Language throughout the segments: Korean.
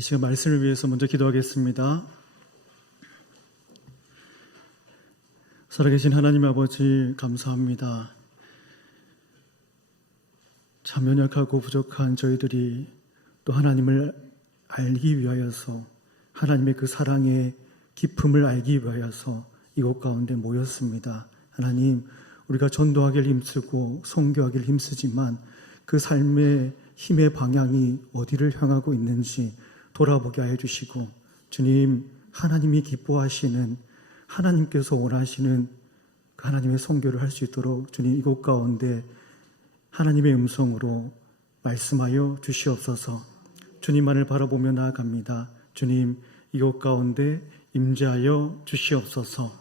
이 시간 말씀을 위해서 먼저 기도하겠습니다. 살아계신 하나님 아버지 감사합니다. 참 연약하고 부족한 저희들이 또 하나님을 알기 위하여서 하나님의 그 사랑의 깊음을 알기 위하여서 이곳 가운데 모였습니다. 하나님, 우리가 전도하길 힘쓰고 선교하길 힘쓰지만 그 삶의 힘의 방향이 어디를 향하고 있는지 돌아보게 하여 주시고, 주님, 하나님이 기뻐하시는, 하나님께서 원하시는 그 하나님의 선교를 할 수 있도록 주님 이곳 가운데 하나님의 음성으로 말씀하여 주시옵소서. 주님만을 바라보며 나아갑니다. 주님, 이곳 가운데 임재하여 주시옵소서.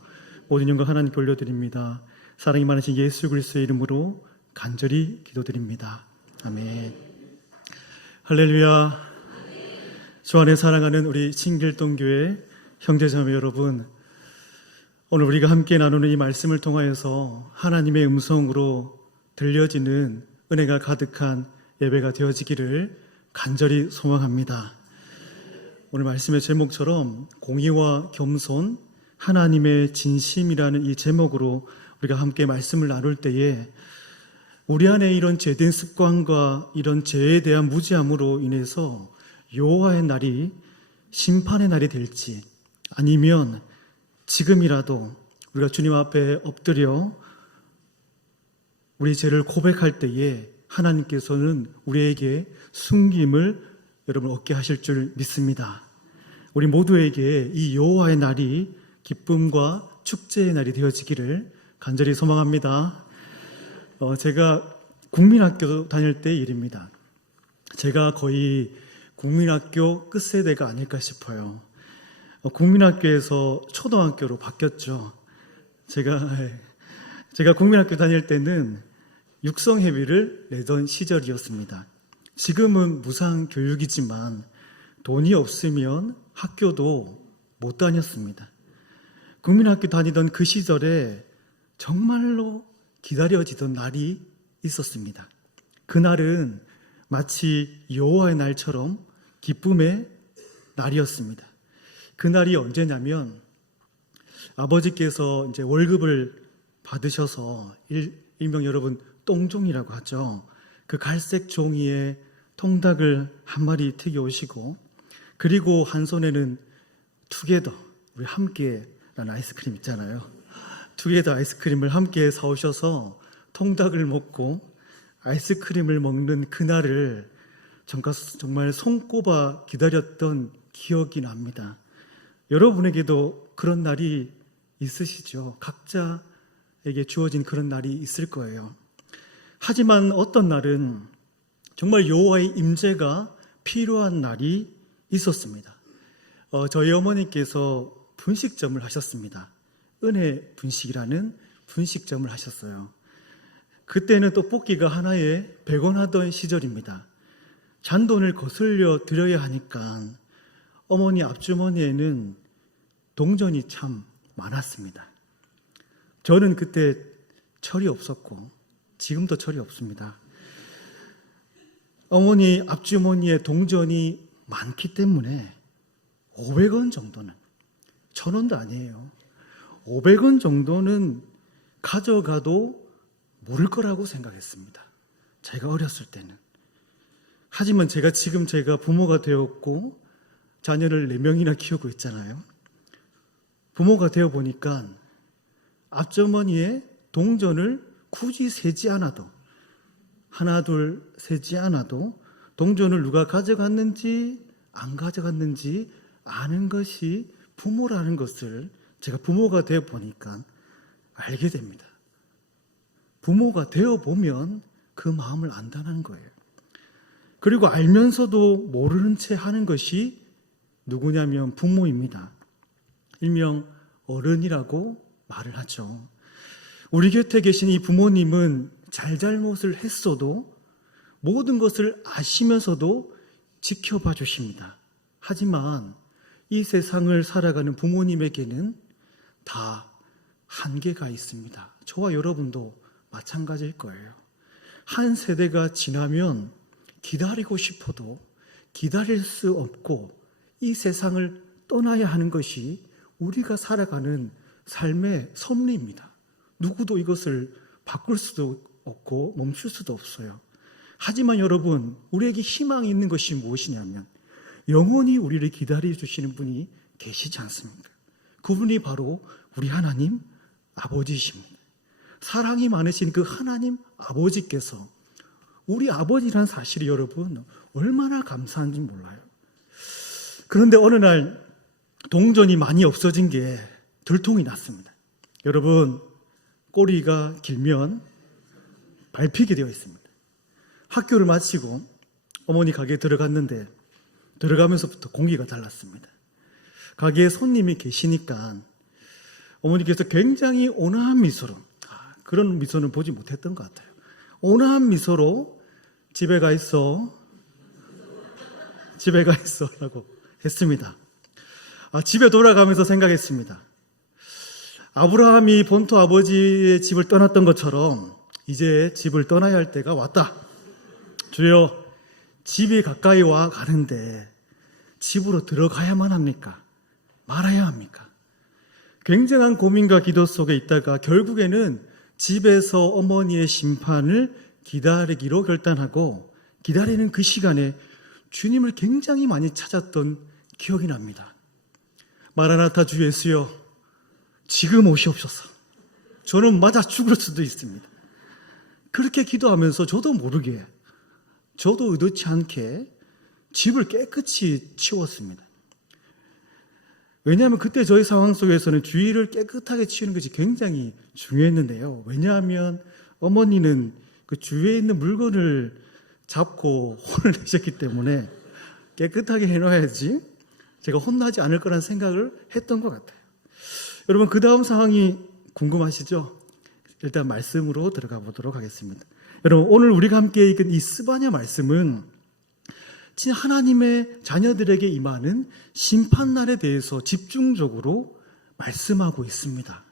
모든 영광 하나님께 올려드립니다. 사랑이 많으신 예수 그리스도의 이름으로 간절히 기도드립니다. 아멘. 할렐루야. 주 안에 사랑하는 우리 신길동교회 형제자매 여러분, 오늘 우리가 함께 나누는 이 말씀을 통하여서 하나님의 음성으로 들려지는 은혜가 가득한 예배가 되어지기를 간절히 소망합니다. 오늘 말씀의 제목처럼 공의와 겸손, 하나님의 진심이라는 이 제목으로 우리가 함께 말씀을 나눌 때에 우리 안에 이런 죄된 습관과 이런 죄에 대한 무지함으로 인해서 여호와의 날이 심판의 날이 될지, 아니면 지금이라도 우리가 주님 앞에 엎드려 우리 죄를 고백할 때에 하나님께서는 우리에게 숨김을 여러분 얻게 하실 줄 믿습니다. 우리 모두에게 이 여호와의 날이 기쁨과 축제의 날이 되어지기를 간절히 소망합니다. 제가 국민학교 다닐 때 일입니다. 제가 거의 국민학교 끝세대가 아닐까 싶어요. 국민학교에서 초등학교로 바뀌었죠. 제가 국민학교 다닐 때는 육성회비를 내던 시절이었습니다. 지금은 무상교육이지만 돈이 없으면 학교도 못 다녔습니다. 국민학교 다니던 그 시절에 정말로 기다려지던 날이 있었습니다. 그날은 마치 여호와의 날처럼 기쁨의 날이었습니다. 그날이 언제냐면 아버지께서 이제 월급을 받으셔서 일명 여러분 똥종이라고 하죠. 그 갈색 종이에 통닭을 한 마리 튀겨 오시고, 그리고 한 손에는 투게더, 우리 함께라는 아이스크림 있잖아요. 투게더 아이스크림을 함께 사오셔서 통닭을 먹고 아이스크림을 먹는 그날을 정말 손꼽아 기다렸던 기억이 납니다. 여러분에게도 그런 날이 있으시죠? 각자에게 주어진 그런 날이 있을 거예요. 하지만 어떤 날은 정말 여호와의 임재가 필요한 날이 있었습니다. 저희 어머니께서 분식점을 하셨습니다. 은혜 분식이라는 분식점을 하셨어요. 그때는 떡볶이가 하나에 100원 하던 시절입니다. 잔돈을 거슬려 드려야 하니까 어머니 앞주머니에는 동전이 참 많았습니다. 저는 그때 철이 없었고 지금도 철이 없습니다. 어머니 앞주머니에 동전이 많기 때문에 500원 정도는, 1000원도 아니에요. 500원 정도는 가져가도 모를 거라고 생각했습니다. 제가 어렸을 때는. 하지만 제가 부모가 되었고 자녀를 4명이나 키우고 있잖아요. 부모가 되어 보니까 앞주머니에 동전을 굳이 세지 않아도, 하나 둘 세지 않아도 동전을 누가 가져갔는지 안 가져갔는지 아는 것이 부모라는 것을 제가 부모가 되어 보니까 알게 됩니다. 부모가 되어 보면 그 마음을 안다는 거예요. 그리고 알면서도 모르는 채 하는 것이 누구냐면 부모입니다. 일명 어른이라고 말을 하죠. 우리 곁에 계신 이 부모님은 잘잘못을 했어도 모든 것을 아시면서도 지켜봐 주십니다. 하지만 이 세상을 살아가는 부모님에게는 다 한계가 있습니다. 저와 여러분도 마찬가지일 거예요. 한 세대가 지나면 기다리고 싶어도 기다릴 수 없고 이 세상을 떠나야 하는 것이 우리가 살아가는 삶의 섭리입니다. 누구도 이것을 바꿀 수도 없고 멈출 수도 없어요. 하지만 여러분, 우리에게 희망이 있는 것이 무엇이냐면 영원히 우리를 기다려 주시는 분이 계시지 않습니까? 그분이 바로 우리 하나님 아버지십니다. 사랑이 많으신 그 하나님 아버지께서 우리 아버지라는 사실이 여러분 얼마나 감사한지 몰라요. 그런데 어느 날 동전이 많이 없어진 게 들통이 났습니다. 여러분, 꼬리가 길면 밟히게 되어 있습니다. 학교를 마치고 어머니 가게에 들어갔는데 들어가면서부터 공기가 달랐습니다. 가게에 손님이 계시니까 어머니께서 굉장히 온화한 미소로, 그런 미소는 보지 못했던 것 같아요. 온화한 미소로 집에 가 있어 라고 했습니다. 집에 돌아가면서 생각했습니다. 아브라함이 본토 아버지의 집을 떠났던 것처럼 이제 집을 떠나야 할 때가 왔다. 주여, 집이 가까이 와 가는데 집으로 들어가야만 합니까? 말아야 합니까? 굉장한 고민과 기도 속에 있다가 결국에는 집에서 어머니의 심판을 기다리기로 결단하고 기다리는 그 시간에 주님을 굉장히 많이 찾았던 기억이 납니다. 마라나타 주 예수여, 지금 오시옵소서. 저는 맞아 죽을 수도 있습니다. 그렇게 기도하면서 저도 모르게, 저도 의도치 않게 집을 깨끗이 치웠습니다. 왜냐하면 그때 저희 상황 속에서는 주위를 깨끗하게 치우는 것이 굉장히 중요했는데요. 왜냐하면 어머니는 그 주위에 있는 물건을 잡고 혼을 내셨기 때문에 깨끗하게 해놔야지 제가 혼나지 않을 거라는 생각을 했던 것 같아요. 여러분, 그 다음 상황이 궁금하시죠? 일단 말씀으로 들어가 보도록 하겠습니다. 여러분, 오늘 우리가 함께 읽은 이 스바냐 말씀은 진 하나님의 자녀들에게 임하는 심판날에 대해서 집중적으로 말씀하고 있습니다.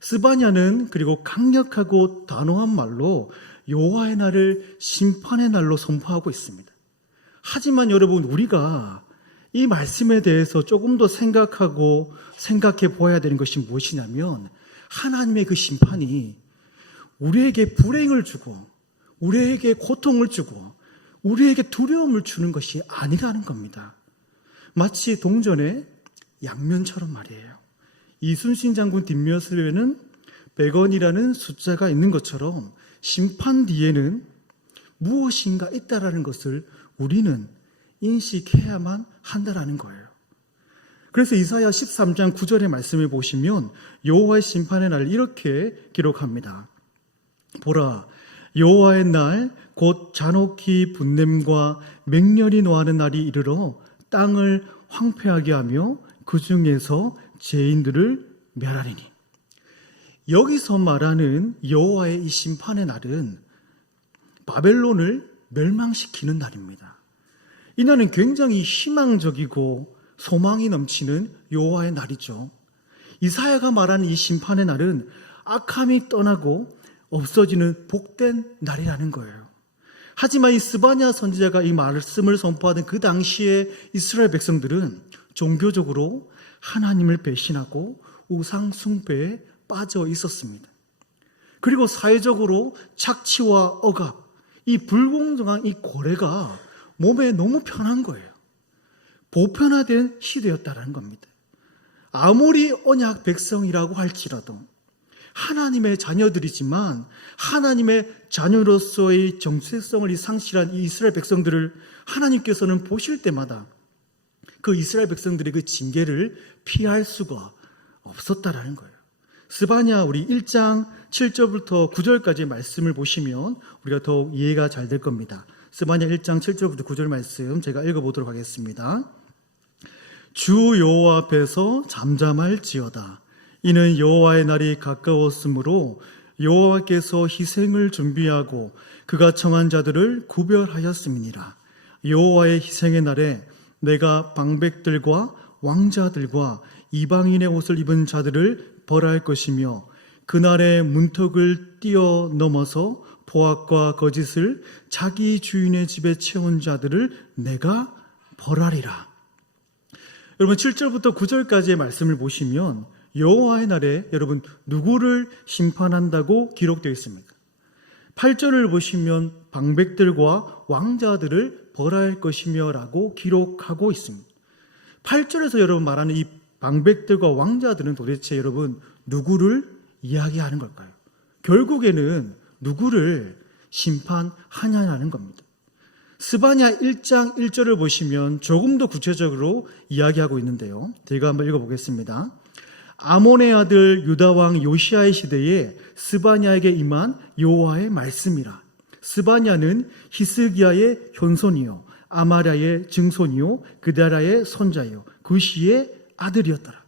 스바냐는 그리고 강력하고 단호한 말로 여호와의 날을 심판의 날로 선포하고 있습니다. 하지만 여러분, 우리가 이 말씀에 대해서 조금 더 생각해 보아야 되는 것이 무엇이냐면 하나님의 그 심판이 우리에게 불행을 주고 우리에게 고통을 주고 우리에게 두려움을 주는 것이 아니라는 겁니다. 마치 동전의 양면처럼 말이에요. 이순신 장군 뒷모습에는 100원이라는 숫자가 있는 것처럼 심판 뒤에는 무엇인가 있다라는 것을 우리는 인식해야만 한다라는 거예요. 그래서 이사야 13장 9절의 말씀을 보시면 여호와의 심판의 날을 이렇게 기록합니다. 보라, 여호와의 날 곧 잔혹히 분냄과 맹렬히 노하는 날이 이르러 땅을 황폐하게 하며 그 중에서 죄인들을 멸하리니. 여기서 말하는 여호와의 이 심판의 날은 바벨론을 멸망시키는 날입니다. 이 날은 굉장히 희망적이고 소망이 넘치는 여호와의 날이죠. 이사야가 말하는 이 심판의 날은 악함이 떠나고 없어지는 복된 날이라는 거예요. 하지만 이 스바냐 선지자가 이 말씀을 선포하던 그 당시에 이스라엘 백성들은 종교적으로 하나님을 배신하고 우상 숭배에 빠져 있었습니다. 그리고 사회적으로 착취와 억압, 이 불공정한 이 고래가 몸에 너무 편한 거예요. 보편화된 시대였다는 겁니다. 아무리 언약 백성이라고 할지라도 하나님의 자녀들이지만 하나님의 자녀로서의 정체성을 상실한 이 이스라엘 백성들을 하나님께서는 보실 때마다 그 이스라엘 백성들의 그 징계를 피할 수가 없었다라는 거예요. 스바냐 우리 1장 7절부터 9절까지의 말씀을 보시면 우리가 더욱 이해가 잘 될 겁니다. 스바냐 1장 7절부터 9절 말씀 제가 읽어보도록 하겠습니다. 주 여호와 앞에서 잠잠할지어다. 이는 여호와의 날이 가까웠으므로 여호와께서 희생을 준비하고 그가 청한 자들을 구별하였음이니라. 여호와의 희생의 날에 내가 방백들과 왕자들과 이방인의 옷을 입은 자들을 벌할 것이며 그날에 문턱을 뛰어넘어서 포악과 거짓을 자기 주인의 집에 채운 자들을 내가 벌하리라. 여러분 7절부터 9절까지의 말씀을 보시면 여호와의 날에 여러분 누구를 심판한다고 기록되어 있습니까? 8절을 보시면 방백들과 왕자들을 벌할 것이며 라고 기록하고 있습니다. 8절에서 여러분 말하는 이 방백들과 왕자들은 도대체 여러분 누구를 이야기하는 걸까요? 결국에는 누구를 심판하냐는 겁니다. 스바냐 1장 1절을 보시면 조금 더 구체적으로 이야기하고 있는데요. 제가 한번 읽어보겠습니다. 아몬의 아들 유다왕 요시아의 시대에 스바냐에게 임한 여호와의 말씀이라. 스바냐는 히스기야의 현손이요 아마랴의 증손이요 그다라의 손자요 구시의 아들이었더라.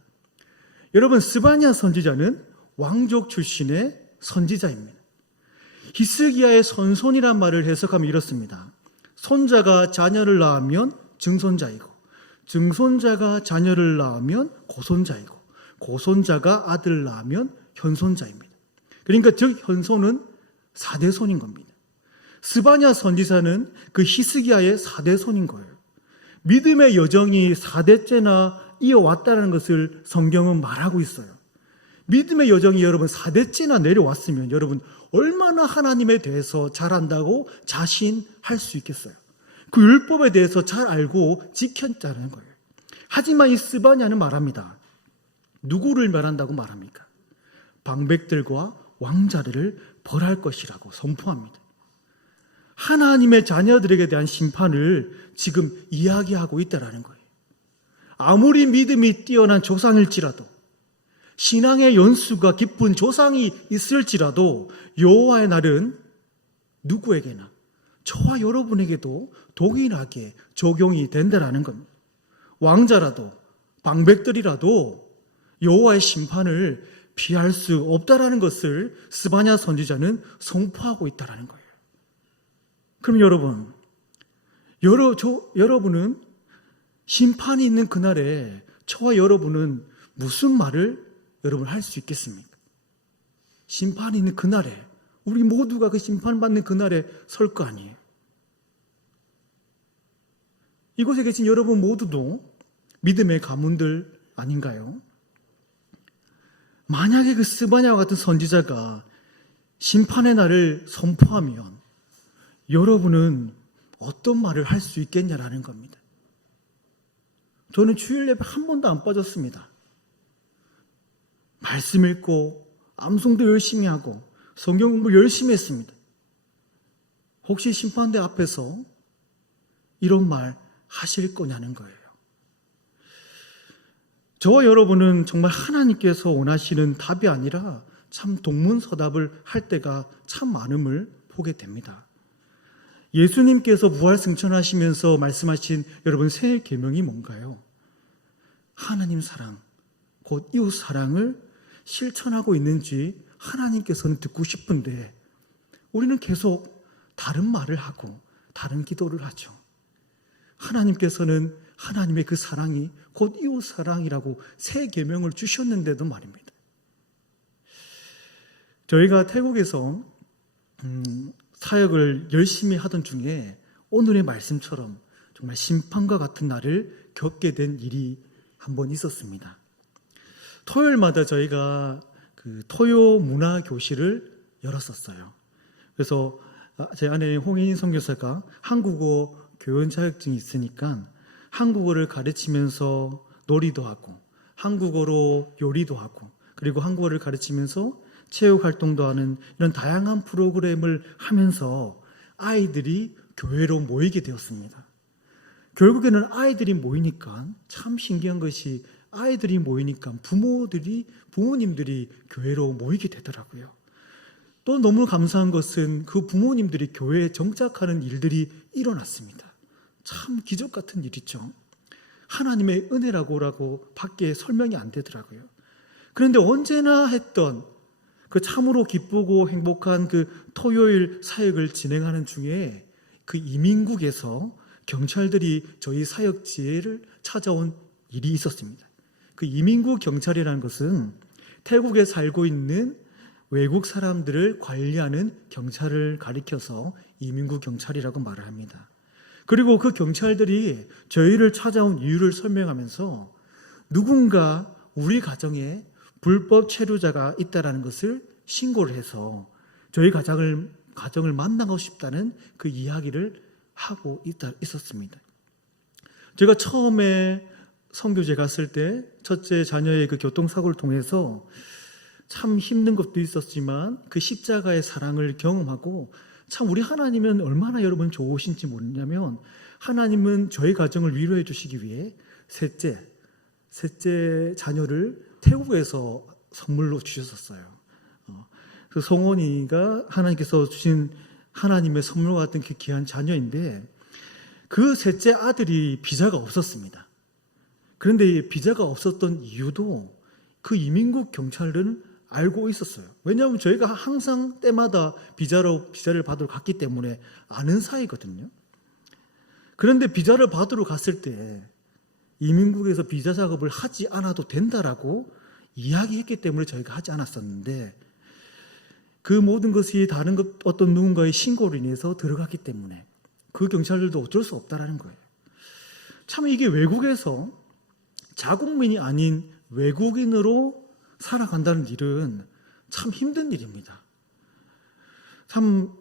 여러분 스바냐 선지자는 왕족 출신의 선지자입니다. 히스기야의 선손이란 말을 해석하면 이렇습니다. 손자가 자녀를 낳으면 증손자이고 증손자가 자녀를 낳으면 고손자이고 고손자가 아들을 낳으면 현손자입니다. 그러니까 즉 현손은 4대손인 겁니다. 스바냐 선지자는 그 히스기야의 4대손인 거예요. 믿음의 여정이 4대째나 이어왔다는 것을 성경은 말하고 있어요. 믿음의 여정이 여러분 4대째나 내려왔으면 여러분 얼마나 하나님에 대해서 잘 안다고 자신할 수 있겠어요. 그 율법에 대해서 잘 알고 지켰다는 거예요. 하지만 이 스바냐는 말합니다. 누구를 말한다고 말합니까? 방백들과 왕자들을 벌할 것이라고 선포합니다. 하나님의 자녀들에게 대한 심판을 지금 이야기하고 있다는 거예요. 아무리 믿음이 뛰어난 조상일지라도 신앙의 연수가 깊은 조상이 있을지라도 여호와의 날은 누구에게나 저와 여러분에게도 동일하게 적용이 된다는 겁니다. 왕자라도 방백들이라도 여호와의 심판을 피할 수 없다라는 것을 스바냐 선지자는 선포하고 있다는 거예요. 그럼 여러분은 심판이 있는 그날에 저와 여러분은 무슨 말을 여러분 할 수 있겠습니까? 심판이 있는 그날에 우리 모두가 그 심판받는 그날에 설 거 아니에요. 이곳에 계신 여러분 모두도 믿음의 가문들 아닌가요? 만약에 그 스바냐와 같은 선지자가 심판의 날을 선포하면 여러분은 어떤 말을 할 수 있겠냐라는 겁니다. 저는 주일 예배 한 번도 안 빠졌습니다. 말씀 읽고 암송도 열심히 하고 성경 공부 열심히 했습니다. 혹시 심판대 앞에서 이런 말 하실 거냐는 거예요. 저와 여러분은 정말 하나님께서 원하시는 답이 아니라 참 동문서답을 할 때가 참 많음을 보게 됩니다. 예수님께서 부활승천하시면서 말씀하신 여러분 새 계명이 뭔가요? 하나님 사랑, 곧 이웃 사랑을 실천하고 있는지 하나님께서는 듣고 싶은데 우리는 계속 다른 말을 하고 다른 기도를 하죠. 하나님께서는 하나님의 그 사랑이 곧 이웃 사랑이라고 새 계명을 주셨는데도 말입니다. 저희가 태국에서 사역을 열심히 하던 중에 오늘의 말씀처럼 정말 심판과 같은 날을 겪게 된 일이 한 번 있었습니다. 토요일마다 저희가 그 토요 문화 교실을 열었었어요. 그래서 제 아내 홍인인 선교사가 한국어 교원 자격증이 있으니까 한국어를 가르치면서 놀이도 하고 한국어로 요리도 하고 그리고 한국어를 가르치면서 체육 활동도 하는 이런 다양한 프로그램을 하면서 아이들이 교회로 모이게 되었습니다. 결국에는 아이들이 모이니까 참 신기한 것이 아이들이 모이니까 부모님들이 교회로 모이게 되더라고요. 또 너무 감사한 것은 그 부모님들이 교회에 정착하는 일들이 일어났습니다. 참 기적 같은 일이죠. 하나님의 은혜라고 밖에 설명이 안 되더라고요. 그런데 언제나 했던 그 참으로 기쁘고 행복한 그 토요일 사역을 진행하는 중에 그 이민국에서 경찰들이 저희 사역지를 찾아온 일이 있었습니다. 그 이민국 경찰이라는 것은 태국에 살고 있는 외국 사람들을 관리하는 경찰을 가리켜서 이민국 경찰이라고 말을 합니다. 그리고 그 경찰들이 저희를 찾아온 이유를 설명하면서 누군가 우리 가정에 불법 체류자가 있다는 것을 신고를 해서 저희 가정을 만나고 싶다는 그 이야기를 하고 있었습니다. 제가 처음에 선교제 갔을 때 첫째 자녀의 그 교통사고를 통해서 참 힘든 것도 있었지만 그 십자가의 사랑을 경험하고 참 우리 하나님은 얼마나 여러분 좋으신지 모르냐면 하나님은 저희 가정을 위로해 주시기 위해 셋째 자녀를 태국에서 선물로 주셨었어요. 그 성원이가 하나님께서 주신 하나님의 선물 같은 그 귀한 자녀인데 그 셋째 아들이 비자가 없었습니다. 그런데 비자가 없었던 이유도 그 이민국 경찰은 알고 있었어요. 왜냐하면 저희가 항상 때마다 비자를 받으러 갔기 때문에 아는 사이거든요. 그런데 비자를 받으러 갔을 때 이민국에서 비자 작업을 하지 않아도 된다라고 이야기했기 때문에 저희가 하지 않았었는데 그 모든 것이 다른 어떤 누군가의 신고로 인해서 들어갔기 때문에 그 경찰들도 어쩔 수 없다라는 거예요. 참 이게 외국에서 자국민이 아닌 외국인으로 살아간다는 일은 참 힘든 일입니다. 참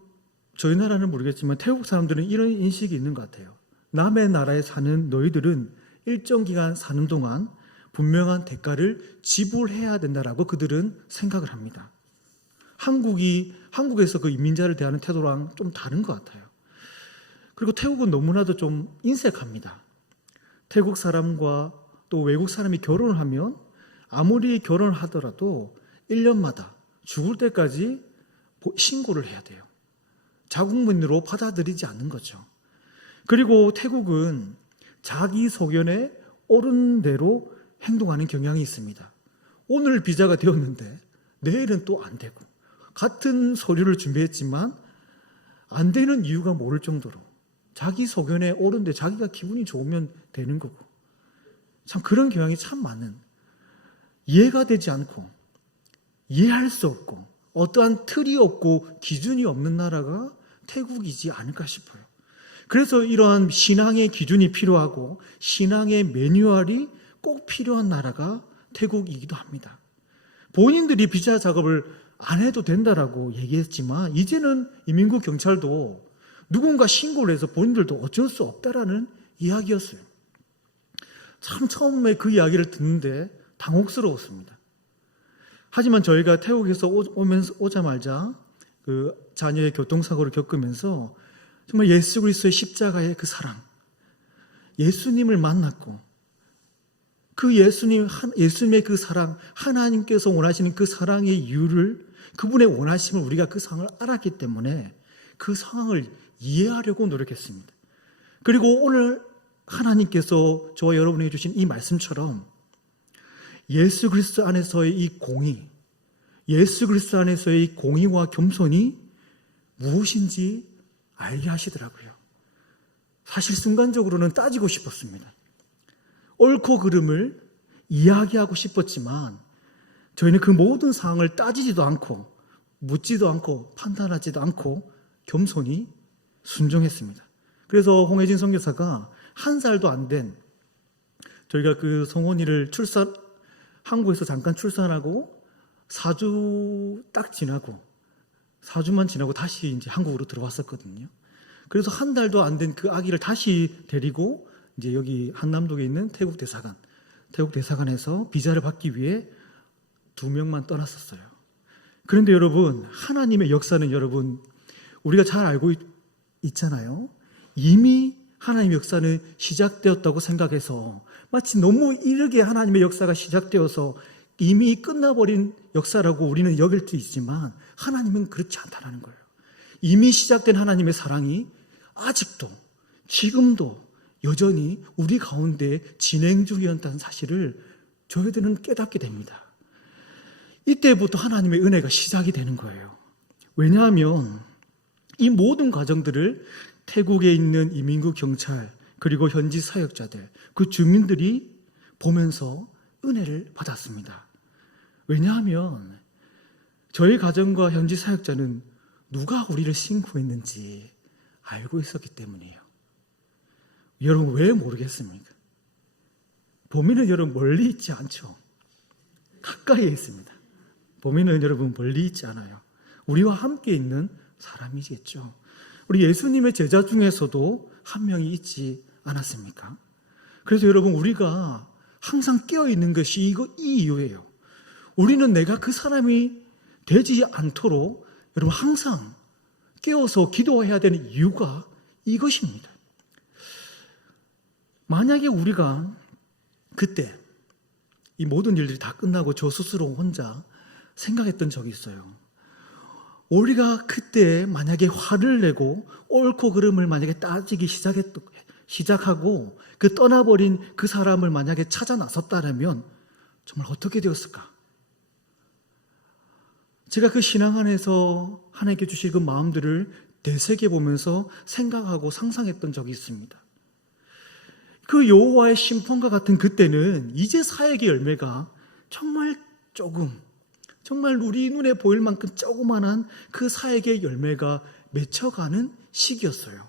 저희 나라는 모르겠지만 태국 사람들은 이런 인식이 있는 것 같아요. 남의 나라에 사는 너희들은 일정 기간 사는 동안 분명한 대가를 지불해야 된다라고 그들은 생각을 합니다. 한국에서 그 이민자를 대하는 태도랑 좀 다른 것 같아요. 그리고 태국은 너무나도 좀 인색합니다. 태국 사람과 또 외국 사람이 결혼을 하면 아무리 결혼을 하더라도 1년마다 죽을 때까지 신고를 해야 돼요. 자국민으로 받아들이지 않는 거죠. 그리고 태국은 자기 소견에 옳은 대로 행동하는 경향이 있습니다. 오늘 비자가 되었는데 내일은 또 안 되고 같은 서류를 준비했지만 안 되는 이유가 모를 정도로 자기 소견에 옳은데 자기가 기분이 좋으면 되는 거고 참 그런 경향이 참 많은 이해가 되지 않고 이해할 수 없고 어떠한 틀이 없고 기준이 없는 나라가 태국이지 않을까 싶어요. 그래서 이러한 신앙의 기준이 필요하고 신앙의 매뉴얼이 꼭 필요한 나라가 태국이기도 합니다. 본인들이 비자 작업을 안 해도 된다라고 얘기했지만 이제는 이민국 경찰도 누군가 신고를 해서 본인들도 어쩔 수 없다라는 이야기였어요. 참 처음에 그 이야기를 듣는데 당혹스러웠습니다. 하지만 저희가 태국에서 오자마자 그 자녀의 교통사고를 겪으면서 정말 예수 그리스도의 십자가의 그 사랑, 예수님을 만났고 그 예수님의 그 사랑, 하나님께서 원하시는 그 사랑의 이유를 그분의 원하심을 우리가 그 상황을 알았기 때문에 그 상황을 이해하려고 노력했습니다. 그리고 오늘 하나님께서 저와 여러분에게 주신 이 말씀처럼 예수 그리스도 안에서의 이 공의, 예수 그리스도 안에서의 이 공의와 겸손이 무엇인지 알게 하시더라고요. 사실 순간적으로는 따지고 싶었습니다. 옳고 그름을 이야기하고 싶었지만 저희는 그 모든 상황을 따지지도 않고 묻지도 않고 판단하지도 않고 겸손히 순종했습니다. 그래서 홍혜진 선교사가 1살도 안 된 저희가 그 성원이를 한국에서 잠깐 출산하고 4주 딱 지나고 4주만 지나고 다시 이제 한국으로 들어왔었거든요. 그래서 1달도 안 된 그 아기를 다시 데리고 이제 여기 한남동에 있는 태국 대사관에서 비자를 받기 위해 2명만 떠났었어요. 그런데 여러분, 하나님의 역사는 여러분 우리가 잘 알고 있잖아요. 이미 하나님의 역사는 시작되었다고 생각해서 마치 너무 이르게 하나님의 역사가 시작되어서 이미 끝나버린 역사라고 우리는 여길 수 있지만 하나님은 그렇지 않다는 거예요. 이미 시작된 하나님의 사랑이 아직도 지금도 여전히 우리 가운데 진행 중이었다는 사실을 저희들은 깨닫게 됩니다. 이때부터 하나님의 은혜가 시작이 되는 거예요. 왜냐하면 이 모든 과정들을 태국에 있는 이민국 경찰 그리고 현지 사역자들 그 주민들이 보면서 은혜를 받았습니다. 왜냐하면 저희 가정과 현지 사역자는 누가 우리를 신고했는지 알고 있었기 때문이에요. 여러분 왜 모르겠습니까? 범인은 여러분 멀리 있지 않죠. 가까이에 있습니다. 범인은 여러분 멀리 있지 않아요. 우리와 함께 있는 사람이겠죠. 우리 예수님의 제자 중에서도 한 명이 있지 않았습니까? 그래서 여러분 우리가 항상 깨어있는 것이 이 이유예요. 우리는 내가 그 사람이 되지 않도록 여러분 항상 깨어서 기도해야 되는 이유가 이것입니다. 만약에 우리가 그때 이 모든 일들이 다 끝나고 저 스스로 혼자 생각했던 적이 있어요. 우리가 그때 만약에 화를 내고 옳고 그름을 만약에 따지기 시작하고 그 떠나버린 그 사람을 만약에 찾아 나섰다면 정말 어떻게 되었을까? 제가 그 신앙 안에서 하나님께 주실 그 마음들을 되새겨보면서 생각하고 상상했던 적이 있습니다. 그 여호와의 심판과 같은 그때는 이제 사역의 열매가 정말 조금, 정말 우리 눈에 보일 만큼 조그만한 그 사역의 열매가 맺혀가는 시기였어요.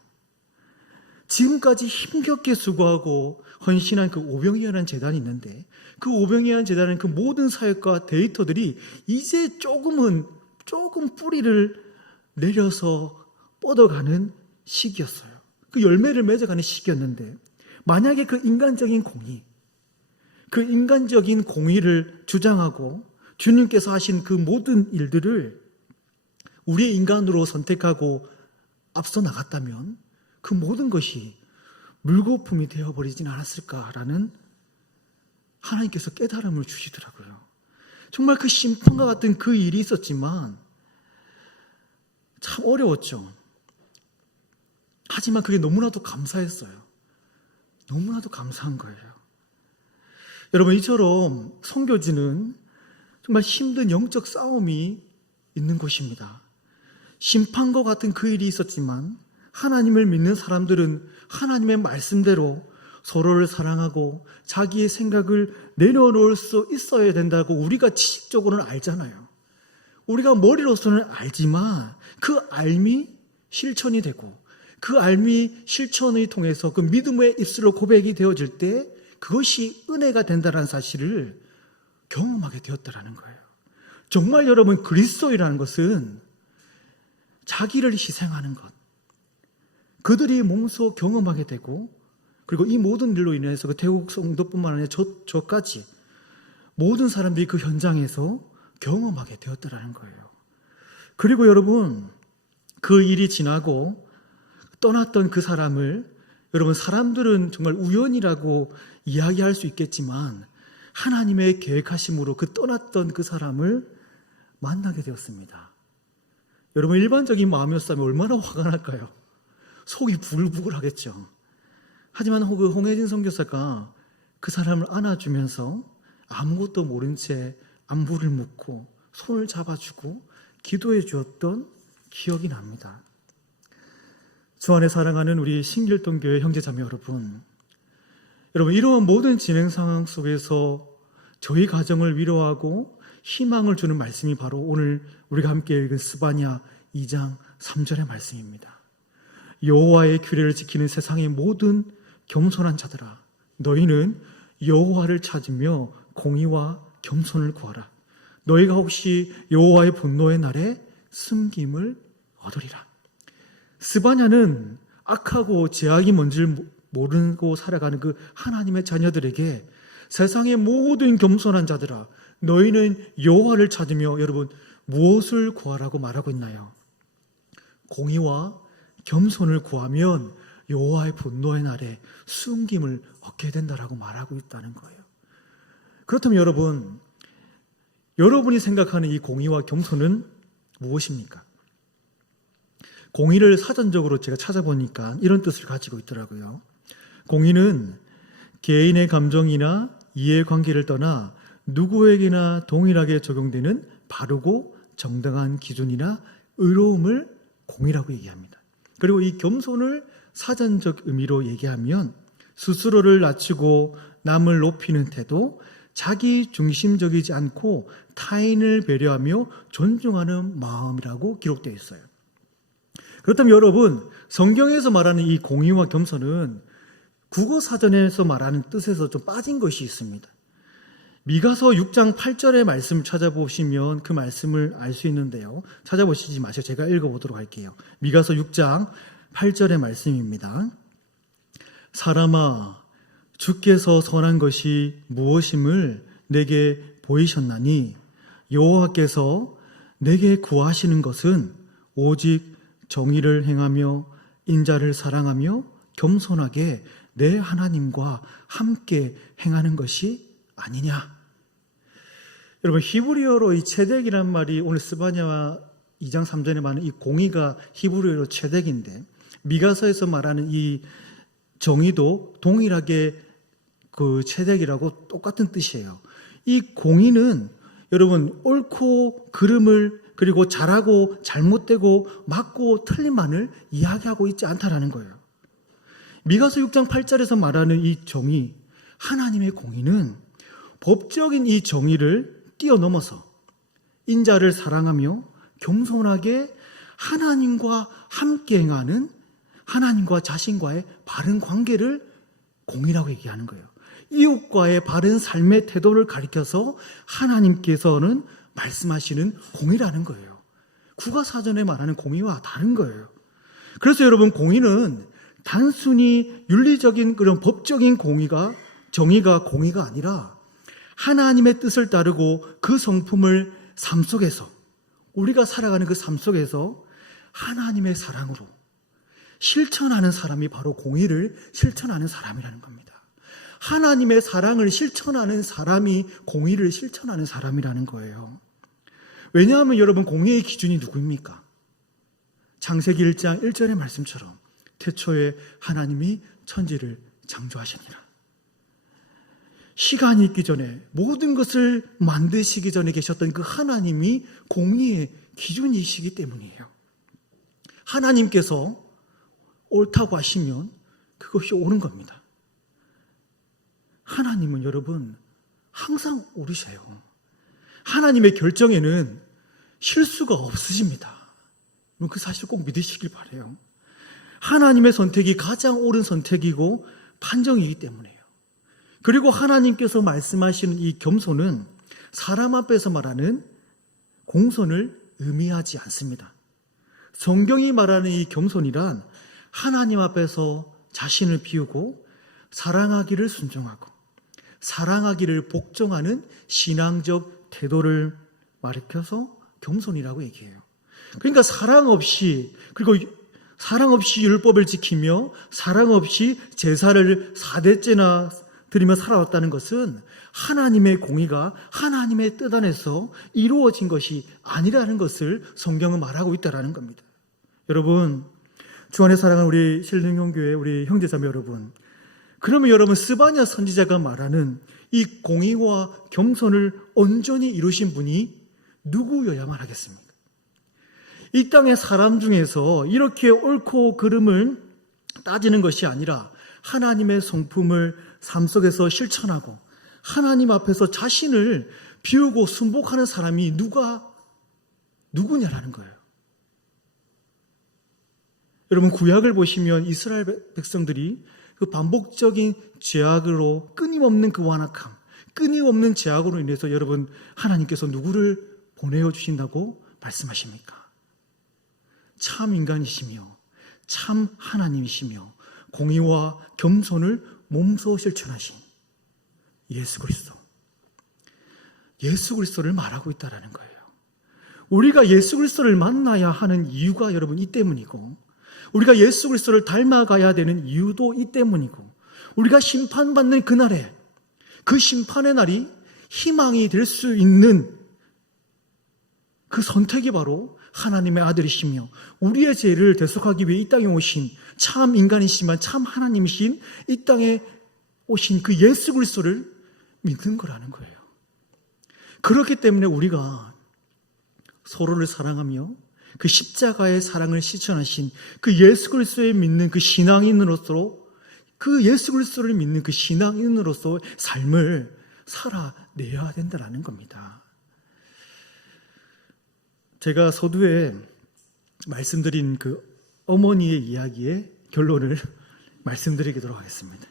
지금까지 힘겹게 수고하고 헌신한 그 오병이어라는 재단이 있는데 그 오병이어라는 재단은 그 모든 사역과 데이터들이 이제 조금 뿌리를 내려서 뻗어가는 시기였어요. 그 열매를 맺어가는 시기였는데 만약에 그 인간적인 공의를 주장하고 주님께서 하신 그 모든 일들을 우리의 인간으로 선택하고 앞서 나갔다면 그 모든 것이 물거품이 되어버리진 않았을까라는 하나님께서 깨달음을 주시더라고요. 정말 그 심판과 같은 그 일이 있었지만 참 어려웠죠. 하지만 그게 너무나도 감사했어요. 너무나도 감사한 거예요. 여러분, 이처럼 선교지는 정말 힘든 영적 싸움이 있는 곳입니다. 심판과 같은 그 일이 있었지만 하나님을 믿는 사람들은 하나님의 말씀대로 서로를 사랑하고 자기의 생각을 내려놓을 수 있어야 된다고 우리가 지식적으로는 알잖아요. 우리가 머리로서는 알지만 그 알미 실천이 되고 그 알미 실천을 통해서 그 믿음의 입술로 고백이 되어질 때 그것이 은혜가 된다는 사실을 경험하게 되었다는 거예요. 정말 여러분, 그리스도이라는 것은 자기를 희생하는 것, 그들이 몸소 경험하게 되고 그리고 이 모든 일로 인해서 그 태국 성도뿐만 아니라 저까지 모든 사람들이 그 현장에서 경험하게 되었다는 거예요. 그리고 여러분, 그 일이 지나고 떠났던 그 사람을 여러분, 사람들은 정말 우연이라고 이야기할 수 있겠지만 하나님의 계획하심으로 그 떠났던 그 사람을 만나게 되었습니다. 여러분, 일반적인 마음이었다면 얼마나 화가 날까요? 속이 부글부글 하겠죠. 하지만 홍혜진 선교사가 그 사람을 안아주면서 아무것도 모른 채 안부를 묻고 손을 잡아주고 기도해 주었던 기억이 납니다. 주 안에 사랑하는 우리 신길동교회 형제자매 여러분, 이러한 모든 진행 상황 속에서 저희 가정을 위로하고 희망을 주는 말씀이 바로 오늘 우리가 함께 읽은 스바냐 2장 3절의 말씀입니다. 여호와의 규례를 지키는 세상의 모든 겸손한 자들아, 너희는 여호와를 찾으며 공의와 겸손을 구하라. 너희가 혹시 여호와의 분노의 날에 숨김을 얻으리라. 스바냐는 악하고 죄악이 뭔지를 모르고 살아가는 그 하나님의 자녀들에게 세상의 모든 겸손한 자들아, 너희는 여호와를 찾으며 여러분 무엇을 구하라고 말하고 있나요? 공의와 겸손을 구하면 여호와의 분노의 날에 숨김을 얻게 된다라고 말하고 있다는 거예요. 그렇다면 여러분, 여러분이 생각하는 이 공의와 겸손은 무엇입니까? 공의를 사전적으로 제가 찾아보니까 이런 뜻을 가지고 있더라고요. 공의는 개인의 감정이나 이해관계를 떠나 누구에게나 동일하게 적용되는 바르고 정당한 기준이나 의로움을 공의라고 얘기합니다. 그리고 이 겸손을 사전적 의미로 얘기하면 스스로를 낮추고 남을 높이는 태도, 자기 중심적이지 않고 타인을 배려하며 존중하는 마음이라고 기록되어 있어요. 그렇다면 여러분, 성경에서 말하는 이 공의와 겸손은 국어사전에서 말하는 뜻에서 좀 빠진 것이 있습니다. 미가서 6장 8절의 말씀을 찾아보시면 그 말씀을 알 수 있는데요. 찾아보시지 마시고 제가 읽어보도록 할게요. 미가서 6장 8절의 말씀입니다. 사람아, 주께서 선한 것이 무엇임을 내게 보이셨나니 여호와께서 내게 구하시는 것은 오직 정의를 행하며 인자를 사랑하며 겸손하게 내 하나님과 함께 행하는 것이 아니냐. 여러분, 히브리어로 이 체덱이란 말이 오늘 스바냐와 2장 3절에 말하는 이 공의가 히브리어로 체덱인데, 미가서에서 말하는 이 정의도 동일하게 그 체덱이라고 똑같은 뜻이에요. 이 공의는 여러분 옳고 그름을, 그리고 잘하고 잘못되고 맞고 틀림만을 이야기하고 있지 않다라는 거예요. 미가서 6장 8절에서 말하는 이 정의, 하나님의 공의는 법적인 이 정의를 뛰어넘어서 인자를 사랑하며 겸손하게 하나님과 함께 행하는, 하나님과 자신과의 바른 관계를 공의라고 얘기하는 거예요. 이웃과의 바른 삶의 태도를 가리켜서 하나님께서는 말씀하시는 공의라는 거예요. 국어사전에 말하는 공의와 다른 거예요. 그래서 여러분, 공의는 단순히 윤리적인 그런 법적인 공의가, 정의가 공의가 아니라 하나님의 뜻을 따르고 그 성품을 삶 속에서, 우리가 살아가는 그 삶 속에서 하나님의 사랑으로 실천하는 사람이 바로 공의를 실천하는 사람이라는 겁니다. 하나님의 사랑을 실천하는 사람이 공의를 실천하는 사람이라는 거예요. 왜냐하면 여러분, 공의의 기준이 누구입니까? 창세기 1장 1절의 말씀처럼 태초에 하나님이 천지를 창조하시니라. 시간이 있기 전에, 모든 것을 만드시기 전에 계셨던 그 하나님이 공의의 기준이시기 때문이에요. 하나님께서 옳다고 하시면 그것이 옳은 겁니다. 하나님은 여러분 항상 옳으세요. 하나님의 결정에는 실수가 없으십니다. 그 사실 꼭 믿으시길 바라요. 하나님의 선택이 가장 옳은 선택이고 판정이기 때문에요. 그리고 하나님께서 말씀하시는 이 겸손은 사람 앞에서 말하는 공손을 의미하지 않습니다. 성경이 말하는 이 겸손이란 하나님 앞에서 자신을 비우고 사랑하기를 순종하고 사랑하기를 복종하는 신앙적 태도를 가리켜서 겸손이라고 얘기해요. 그러니까 사랑 없이, 그리고 사랑 없이 율법을 지키며 사랑 없이 제사를 4대째나 드리며 살아왔다는 것은 하나님의 공의가 하나님의 뜻 안에서 이루어진 것이 아니라는 것을 성경은 말하고 있다는 겁니다. 여러분, 주 안에 사랑하는 우리 신령교회 우리 형제자매 여러분, 그러면 여러분, 스바냐 선지자가 말하는 이 공의와 겸손을 온전히 이루신 분이 누구여야만 하겠습니까? 이 땅의 사람 중에서 이렇게 옳고 그름을 따지는 것이 아니라 하나님의 성품을 삶 속에서 실천하고 하나님 앞에서 자신을 비우고 순복하는 사람이 누구냐라는 거예요. 여러분, 구약을 보시면 이스라엘 백성들이 그 반복적인 죄악으로 끊임없는 그 완악함, 끊임없는 죄악으로 인해서 여러분, 하나님께서 누구를 보내어 주신다고 말씀하십니까? 참 인간이시며 참 하나님이시며 공의와 겸손을 몸소 실천하신 예수 그리스도, 예수 그리스도를 말하고 있다는 거예요. 우리가 예수 그리스도를 만나야 하는 이유가 여러분 이 때문이고, 우리가 예수 그리스도를 닮아가야 되는 이유도 이 때문이고, 우리가 심판받는 그날에, 그 심판의 날이 희망이 될 수 있는 그 선택이 바로 하나님의 아들이시며 우리의 죄를 대속하기 위해 이 땅에 오신 참 인간이시지만 참 하나님이신 이 땅에 오신 그 예수 그리스도를 믿는 거라는 거예요. 그렇기 때문에 우리가 서로를 사랑하며 그 십자가의 사랑을 실천하신 그 예수 그리스도를 믿는 그 신앙인으로서, 그 예수 그리스도를 믿는 그 신앙인으로서 삶을 살아내야 된다는 겁니다. 제가 서두에 말씀드린 그 어머니의 이야기의 결론을 말씀드리도록 하겠습니다.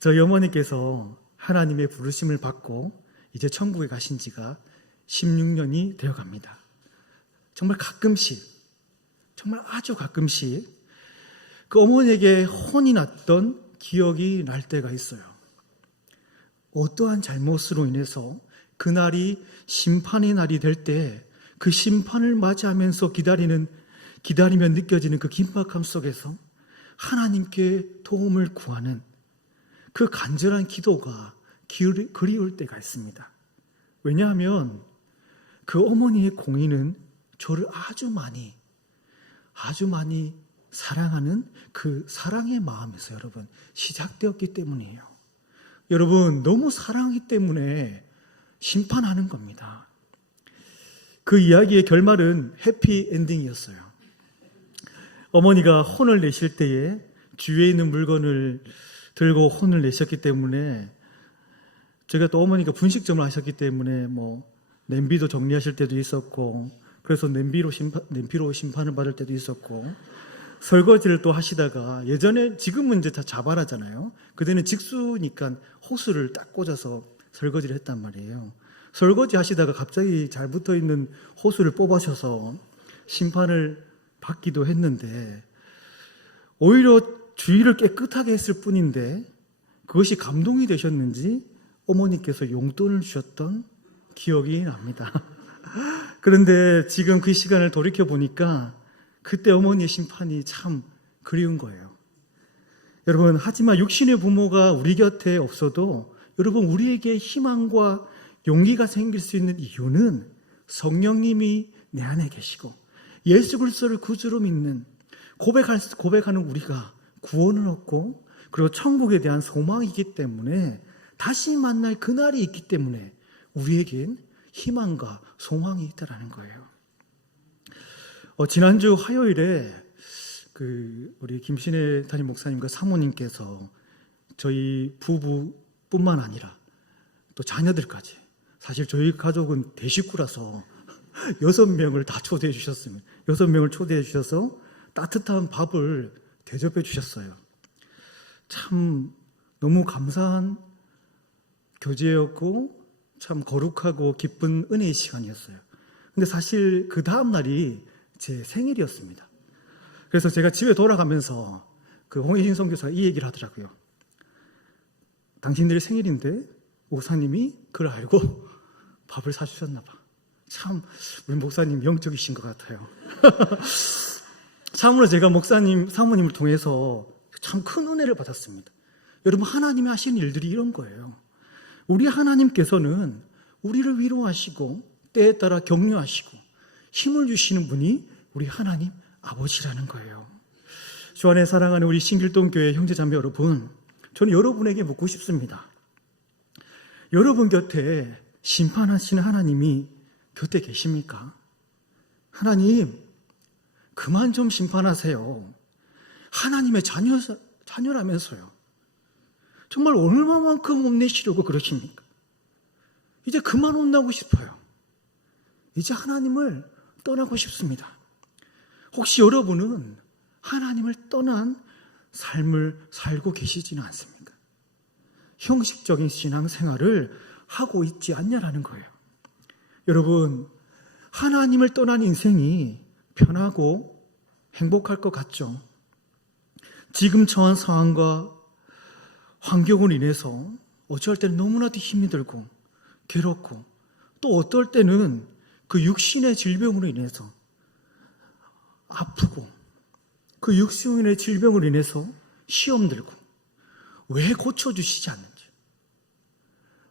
저희 어머니께서 하나님의 부르심을 받고 이제 천국에 가신 지가 16년이 되어 갑니다. 정말 가끔씩, 정말 아주 가끔씩 그 어머니에게 혼이 났던 기억이 날 때가 있어요. 어떠한 잘못으로 인해서 그날이 심판의 날이 될 때 그 심판을 맞이하면서 기다리면 느껴지는 그 긴박함 속에서 하나님께 도움을 구하는 그 간절한 기도가 그리울 때가 있습니다. 왜냐하면 그 어머니의 공의는 저를 아주 많이 사랑하는 그 사랑의 마음에서 여러분 시작되었기 때문이에요. 여러분 너무 사랑하기 때문에 심판하는 겁니다. 그 이야기의 결말은 해피엔딩이었어요. 어머니가 혼을 내실 때에 주위에 있는 물건을 들고 혼을 내셨기 때문에 제가 또 어머니가 분식점을 하셨기 때문에 냄비도 정리하실 때도 있었고 그래서 냄비로 심판을 받을 때도 있었고 설거지를 또 하시다가 예전에 지금은 이제 다 자발하잖아요. 그때는 직수니까 호스를 딱 꽂아서 설거지를 했단 말이에요. 설거지 하시다가 갑자기 잘 붙어있는 호스를 뽑아셔서 심판을 받기도 했는데 오히려 주위를 깨끗하게 했을 뿐인데 그것이 감동이 되셨는지 어머니께서 용돈을 주셨던 기억이 납니다. 그런데 지금 그 시간을 돌이켜보니까 그때 어머니의 심판이 참 그리운 거예요. 여러분, 하지만 육신의 부모가 우리 곁에 없어도 여러분 우리에게 희망과 용기가 생길 수 있는 이유는 성령님이 내 안에 계시고 예수 그리스도를 구주로 믿는 고백하는 우리가 구원을 얻고 그리고 천국에 대한 소망이기 때문에 다시 만날 그날이 있기 때문에 우리에겐 희망과 소망이 있다라는 거예요. 지난주 화요일에 우리 김신혜 담임 목사님과 사모님께서 저희 부부뿐만 아니라 또 자녀들까지 사실 저희 가족은 대식구라서 6명을 다 초대해 주셨습니다. 6명을 초대해 주셔서 따뜻한 밥을 대접해 주셨어요. 참 너무 감사한 교제였고 참 거룩하고 기쁜 은혜의 시간이었어요. 근데 사실 그 다음 날이 제 생일이었습니다. 그래서 제가 집에 돌아가면서 그 홍혜신 선교사가 이 얘기를 하더라고요. 당신들의 생일인데 목사님이 그걸 알고 밥을 사주셨나 봐. 참 우리 목사님 영적이신 것 같아요. 참으로 제가 목사님 사모님을 통해서 참 큰 은혜를 받았습니다. 여러분 하나님이 하시는 일들이 이런 거예요. 우리 하나님께서는 우리를 위로하시고 때에 따라 격려하시고 힘을 주시는 분이 우리 하나님 아버지라는 거예요. 주 안에 사랑하는 우리 신길동교회 형제자매 여러분, 저는 여러분에게 묻고 싶습니다. 여러분 곁에 심판하시는 하나님이 곁에 계십니까? 하나님, 그만 좀 심판하세요. 하나님의 자녀라면서요. 정말 얼마만큼 혼내시려고 그러십니까? 이제 그만 혼나고 싶어요. 이제 하나님을 떠나고 싶습니다. 혹시 여러분은 하나님을 떠난 삶을 살고 계시지는 않습니까? 형식적인 신앙생활을 하고 있지 않냐라는 거예요. 여러분, 하나님을 떠난 인생이 편하고 행복할 것 같죠? 지금 처한 상황과 환경으로 인해서 어쩔 때는 너무나도 힘이 들고 괴롭고 또 어떨 때는 그 육신의 질병으로 인해서 아프고 그 육신의 질병으로 인해서 시험 들고 왜 고쳐주시지 않는지,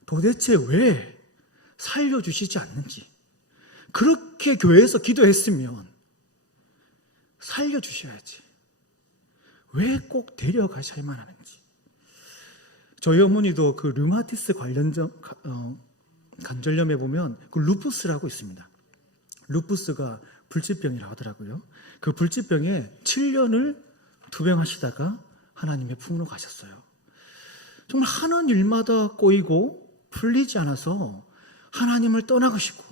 도대체 왜 살려주시지 않는지, 그렇게 교회에서 기도했으면 살려주셔야지 왜 꼭 데려가셔야만 하는지. 저희 어머니도 그 류마티스 관절염에 보면 그 루푸스라고 있습니다. 루푸스가 불치병이라고 하더라고요. 그 불치병에 7년을 투병하시다가 하나님의 품으로 가셨어요. 정말 하는 일마다 꼬이고 풀리지 않아서 하나님을 떠나고 싶고,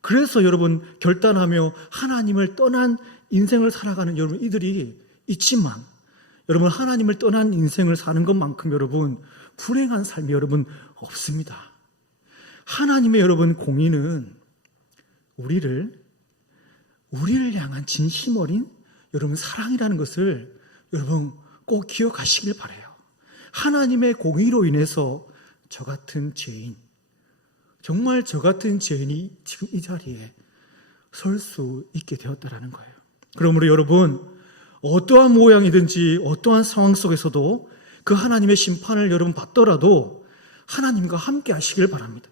그래서 여러분 결단하며 하나님을 떠난 인생을 살아가는 여러분 이들이 있지만, 여러분, 하나님을 떠난 인생을 사는 것만큼 여러분 불행한 삶이 여러분 없습니다. 하나님의 여러분 공의는 우리를 향한 진심 어린 여러분 사랑이라는 것을 여러분 꼭 기억하시길 바라요. 하나님의 공의로 인해서 저 같은 죄인, 정말 저 같은 죄인이 지금 이 자리에 설 수 있게 되었다라는 거예요. 그러므로 여러분, 어떠한 모양이든지 어떠한 상황 속에서도 그 하나님의 심판을 여러분 받더라도 하나님과 함께 하시길 바랍니다.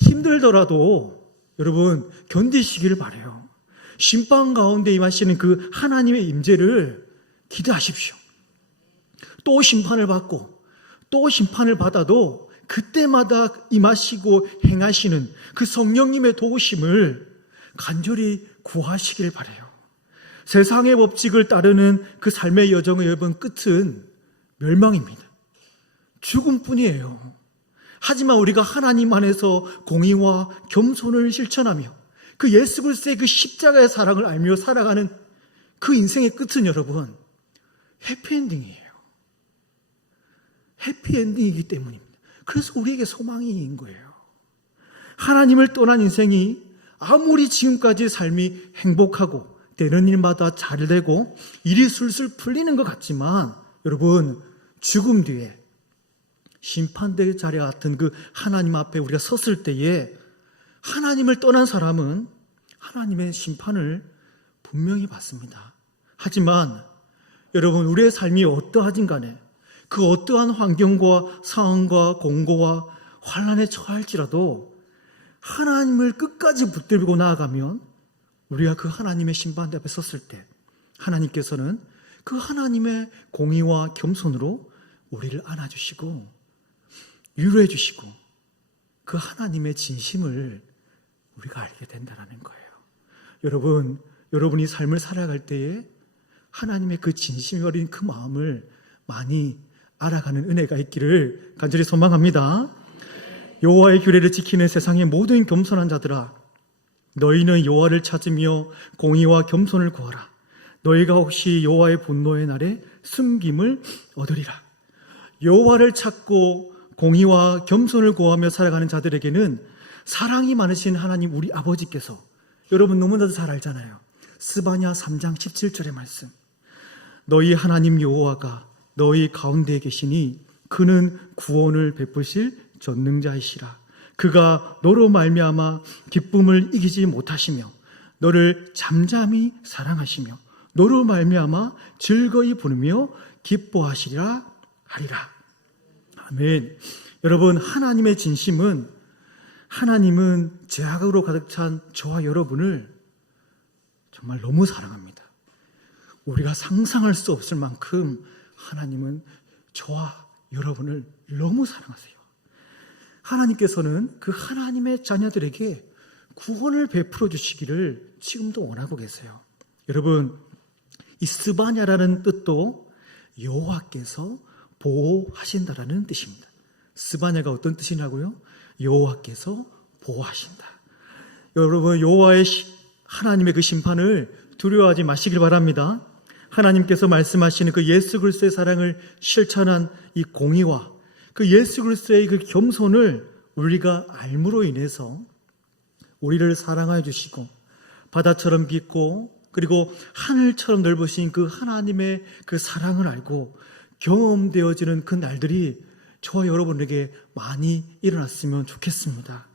힘들더라도 여러분 견디시길 바라요. 심판 가운데 임하시는 그 하나님의 임재를 기대하십시오. 또 심판을 받고 또 심판을 받아도 그때마다 임하시고 행하시는 그 성령님의 도우심을 간절히 구하시길 바라요. 세상의 법칙을 따르는 그 삶의 여정의 여러분 끝은 멸망입니다. 죽음뿐이에요. 하지만 우리가 하나님 안에서 공의와 겸손을 실천하며 그 예수 그리스도의 그 십자가의 사랑을 알며 살아가는 그 인생의 끝은 여러분 해피엔딩이에요. 해피엔딩이기 때문입니다. 그래서 우리에게 소망이 있는 거예요. 하나님을 떠난 인생이 아무리 지금까지 삶이 행복하고 되는 일마다 잘 되고 일이 술술 풀리는 것 같지만 여러분 죽음 뒤에 심판대의 자리 같은 그 하나님 앞에 우리가 섰을 때에 하나님을 떠난 사람은 하나님의 심판을 분명히 받습니다. 하지만 여러분 우리의 삶이 어떠하든 간에 그 어떠한 환경과 상황과 공고와 환난에 처할지라도 하나님을 끝까지 붙들고 나아가면 우리가 그 하나님의 심판대 앞에 섰을 때 하나님께서는 그 하나님의 공의와 겸손으로 우리를 안아주시고 위로해 주시고 그 하나님의 진심을 우리가 알게 된다는 거예요. 여러분, 여러분이 삶을 살아갈 때에 하나님의 그 진심이 어린 그 마음을 많이 알아가는 은혜가 있기를 간절히 소망합니다. 여호와의 규례를 지키는 세상의 모든 겸손한 자들아, 너희는 여호와를 찾으며 공의와 겸손을 구하라. 너희가 혹시 여호와의 분노의 날에 숨김을 얻으리라. 여호와를 찾고 공의와 겸손을 구하며 살아가는 자들에게는 사랑이 많으신 하나님 우리 아버지께서, 여러분 너무나도 잘 알잖아요. 스바냐 3장 17절의 말씀, 너희 하나님 여호와가 너희 가운데에 계시니 그는 구원을 베푸실 전능자이시라. 그가 너로 말미암아 기쁨을 이기지 못하시며 너를 잠잠히 사랑하시며 너로 말미암아 즐거이 부르며 기뻐하시리라 하리라. 아멘. 여러분, 하나님의 진심은, 하나님은 제약으로 가득 찬 저와 여러분을 정말 너무 사랑합니다. 우리가 상상할 수 없을 만큼 하나님은 저와 여러분을 너무 사랑하세요. 하나님께서는 그 하나님의 자녀들에게 구원을 베풀어 주시기를 지금도 원하고 계세요. 여러분, 이 스바냐라는 뜻도 여호와께서 보호하신다라는 뜻입니다. 스바냐가 어떤 뜻이냐고요? 여호와께서 보호하신다. 여러분, 여호와의 하나님의 그 심판을 두려워하지 마시길 바랍니다. 하나님께서 말씀하시는 그 예수 그리스도의 사랑을 실천한 이 공의와 그 예수 그리스도의 그 겸손을 우리가 알므로 인해서 우리를 사랑하여 주시고 바다처럼 깊고 그리고 하늘처럼 넓으신 그 하나님의 그 사랑을 알고 경험되어지는 그 날들이 저와 여러분에게 많이 일어났으면 좋겠습니다.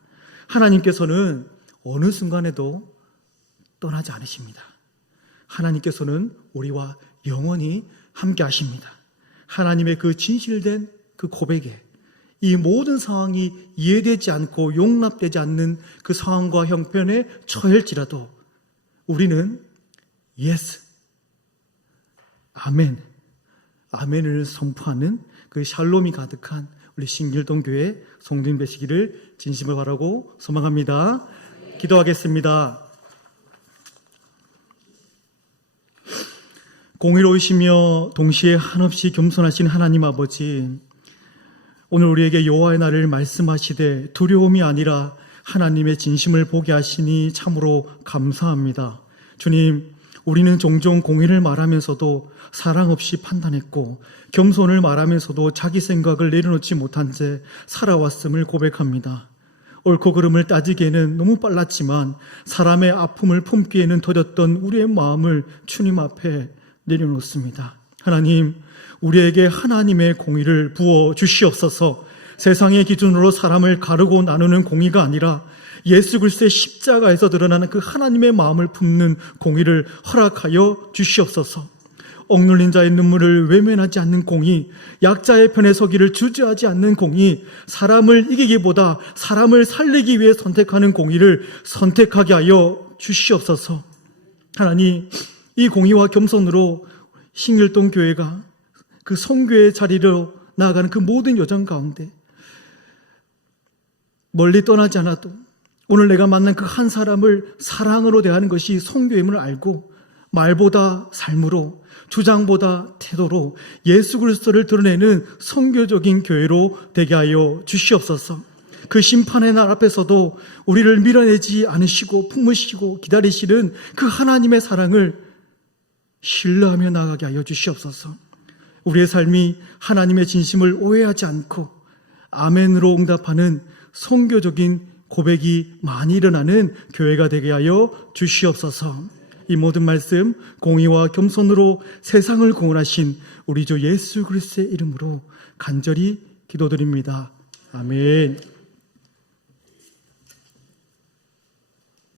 하나님께서는 어느 순간에도 떠나지 않으십니다. 하나님께서는 우리와 영원히 함께 하십니다. 하나님의 그 진실된 그 고백에 이 모든 상황이 이해되지 않고 용납되지 않는 그 상황과 형편에 처할지라도 우리는 예스, 아멘, 아멘을 선포하는 그 샬롬이 가득한 우리 신길동교회 성도님 되시기를 진심으로 바라고 소망합니다. 기도하겠습니다. 공의로우시며 동시에 한없이 겸손하신 하나님 아버지, 오늘 우리에게 여호와의 날을 말씀하시되 두려움이 아니라 하나님의 진심을 보게 하시니 참으로 감사합니다. 주님, 우리는 종종 공의를 말하면서도 사랑 없이 판단했고 겸손을 말하면서도 자기 생각을 내려놓지 못한 채 살아왔음을 고백합니다. 옳고 그름을 따지기에는 너무 빨랐지만 사람의 아픔을 품기에는 더뎠던 우리의 마음을 주님 앞에 내려놓습니다. 하나님, 우리에게 하나님의 공의를 부어 주시옵소서. 세상의 기준으로 사람을 가르고 나누는 공의가 아니라 예수 그리스도의 십자가에서 드러나는 그 하나님의 마음을 품는 공의를 허락하여 주시옵소서. 억눌린 자의 눈물을 외면하지 않는 공의, 약자의 편에 서기를 주저하지 않는 공의, 사람을 이기기보다 사람을 살리기 위해 선택하는 공의를 선택하게 하여 주시옵소서. 하나님, 이 공의와 겸손으로 신길동 교회가 그 선교의 자리로 나아가는 그 모든 여정 가운데 멀리 떠나지 않아도 오늘 내가 만난 그 한 사람을 사랑으로 대하는 것이 선교임을 알고 말보다 삶으로, 주장보다 태도로 예수 그리스도를 드러내는 선교적인 교회로 되게 하여 주시옵소서. 그 심판의 날 앞에서도 우리를 밀어내지 않으시고 품으시고 기다리시는 그 하나님의 사랑을 신뢰하며 나아가게 하여 주시옵소서. 우리의 삶이 하나님의 진심을 오해하지 않고 아멘으로 응답하는 선교적인 고백이 많이 일어나는 교회가 되게 하여 주시옵소서. 이 모든 말씀 공의와 겸손으로 세상을 구원하신 우리 주 예수 그리스도의 이름으로 간절히 기도드립니다. 아멘.